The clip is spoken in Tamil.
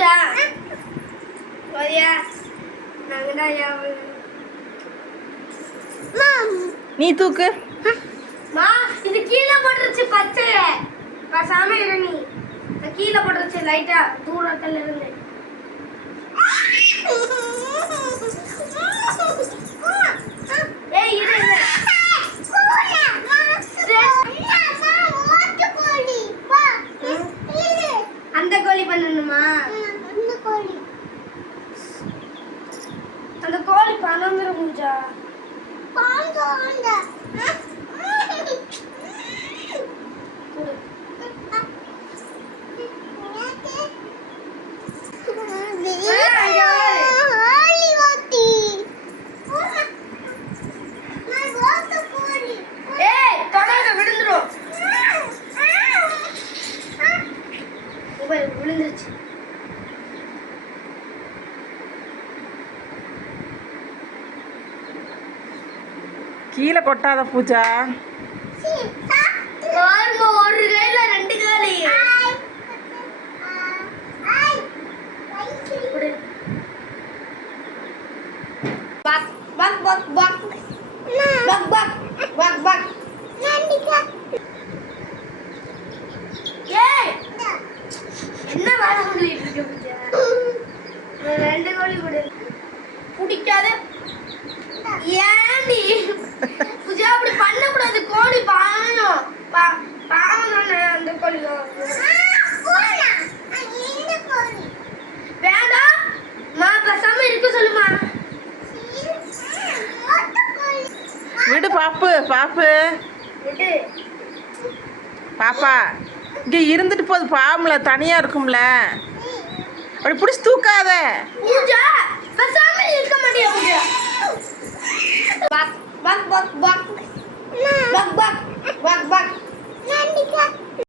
பூஜா நீ தூக்கு. மா இது கீழே போட்டுருச்சு பச்சை சாமி நீ. கீழே போட்டுருச்சு லைட்டா தூரத்துல இருந்து. பண்ணணுமா? அந்த கோழி. அந்த கோழி பணம் வந்துடும் பூஜா பணம் மொபைல் விழுந்துருச்சு கீழே கொட்டாத பூஜா. பாருங்க ஒரு கையில ரெண்டு காலி. பக் பக் பக் பக் பக் பக் பக் ஏய் என்ன வேலை சொல்லிட்டு இருக்க பூஜா ஒரு ரெண்டு கோழி கொடு பிடிக்காது. ஏன்டி பூஜா அப்படி பண்ணக்கூடாது. கோழி பாவம். பாவம் அந்த கோழி. வேண்டாம். மா பேசாம இருக்க சொல்லுமா. விடு பாப்பு பாப்பு. பாப்பா இங்கே இருந்துட்டு போகுது பாவம்ல தனியாக இருக்கும்ல. அப்படி பிடிச்சி தூக்காத. Bak bak. Bak bak.